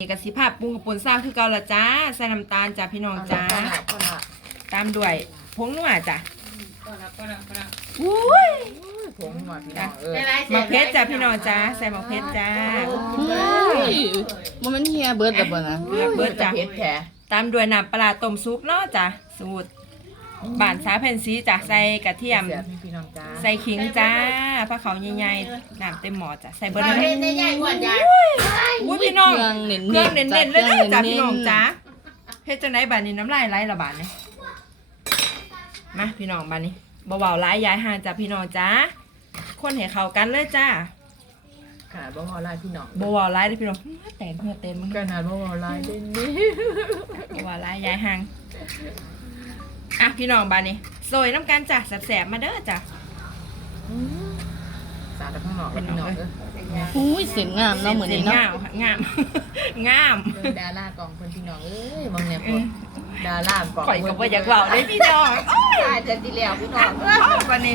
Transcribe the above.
นี่กสิภาพปรุงกับป่นซ่าคือเกาละจ้าใส่น้ำตาลจ้าพี่น้องจ้าพ่อละพ่อละตามด้วยผงนัวจ้ะก็ละก็ละก็ละอุ้ยผงหมดพี่น้องเออมะเพชรจ้าพี่น้องจ้าใส่มะเพชรจ้ามันมันเฮียเบิร์ดแล้วบ่นะเบิดจ้ะเพชรแท้ตามด้วยน้ำปลาต้มซุปเนาะจ้ะสูตรบานสาแผ่นสีจ้ะใส่กระเทียมเสียบให้พี่น้องจ้าใส่ขิงจ้าผ้าขาวใหญ่ๆน้ำเต็มหม้อจ้ะใส่เบอร์เราเลยเห็นในใหญ่กว่าใหญ่ อุ้ยพี่น้องเครื่องเน้นเครื่องเน้นๆเลยนะจ้ะเครื่พี่น้องเๆจ้าเฮ็ดจังไดบานนี้น้ำลายไหลละบาดนี่มาพี่น้องบานนี้เบาๆร้ายย้ายห่างจ้ะพี่น้องจ้าคนให้เข้ากันเลยจ้าขนาดบ่พอลายพี่น้องเบาๆร้ายเด้อพี่น้องแต่งเพื่อเต้นมึงขนาดบ่พอลายเด่นนี่เบาๆร้ายย้ายห่างอะพี่น้องบานนี้โซยน้ำกันจ้ะแสบๆมาเด้อจ้ะ สาดข้างนอกแล้วพี่น้องเอออุ้ยเสียงงามเนาะเหมือนนี้เนาะงามค่ะงามงามเบิ่งดารากล่องเพิ่นพี่น้องเอ้ยบางเนี่ยพวกดารากล่องข่อยก็บ่อยากเล่าได้พี่น้องตายแต่ที่แล้วพี่น้องอ้าววันนี้